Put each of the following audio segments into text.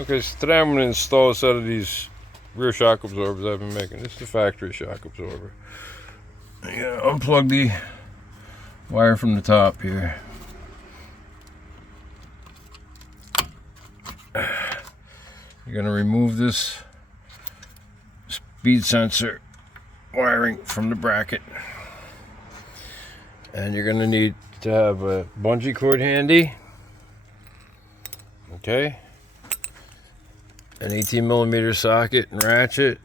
Okay, so today I'm going to install a set of these rear shock absorbers I've been making. This is the factory shock absorber. I'm going to unplug the wire from the top here. You're going to remove this speed sensor wiring from the bracket. And you're going to need to have a bungee cord handy. Okay. An 18mm socket and ratchet.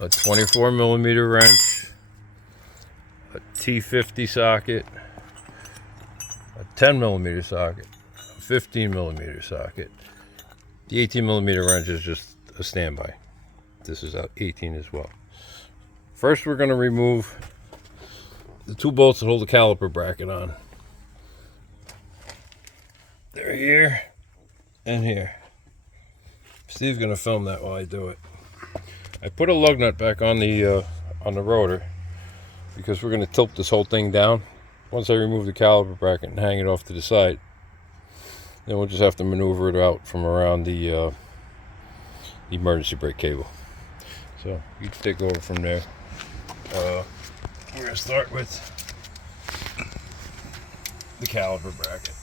A 24mm wrench. A T50 socket. A 10mm socket. A 15mm socket. The 18mm wrench is just a standby. This is 18 as well. First, we're going to remove the two bolts that hold the caliper bracket on. They're here and here. Steve's going to film that while I do it. I put a lug nut back on the rotor because we're going to tilt this whole thing down. Once I remove the caliper bracket and hang it off to the side, then we'll just have to maneuver it out from around the emergency brake cable. So you take over from there. We're going to start with the caliper bracket.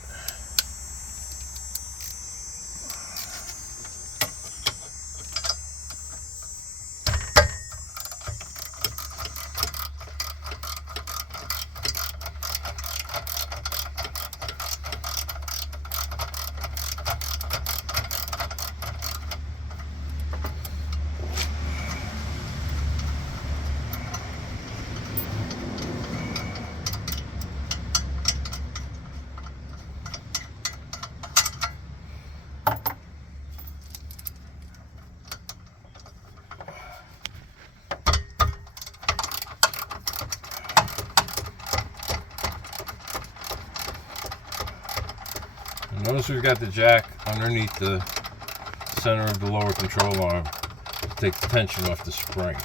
Notice we've got the jack underneath the center of the lower control arm to take the tension off the spring.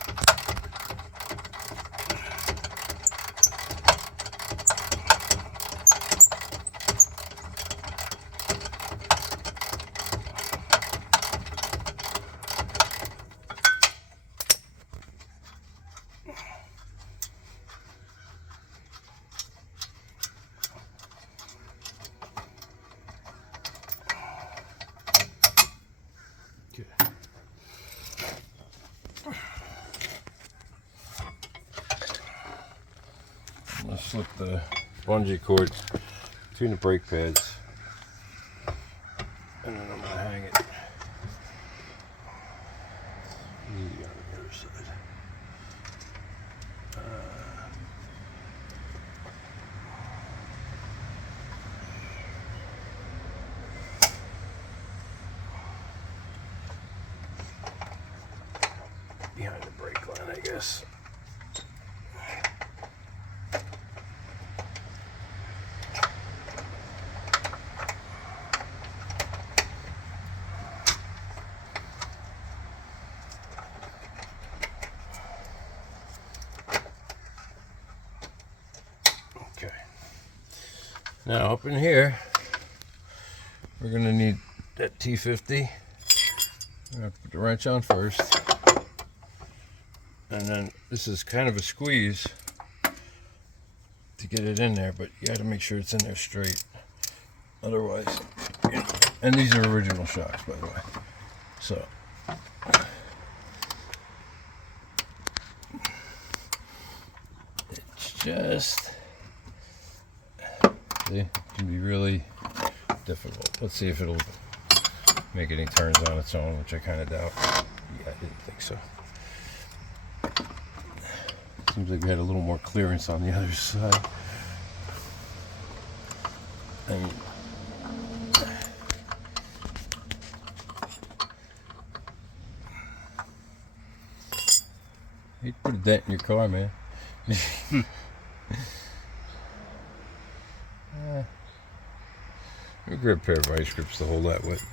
I'm going to slip the bungee cord between the brake pads, and then I'm going to hang it on the other side. Behind the brake line, I guess. Okay. Now up in here, we're going to need that T50. I'm going to put the wrench on first. And then this is kind of a squeeze to get it in there, but you got to make sure it's in there straight. Otherwise, and these are original shocks, by the way. So, it's just, see, it can be really difficult. Let's see if it'll make any turns on its own, which I kind of doubt. Yeah, I didn't think so. Seems like we had a little more clearance on the other side. And you put a dent in your car, man. A good pair of ice grips to hold that with.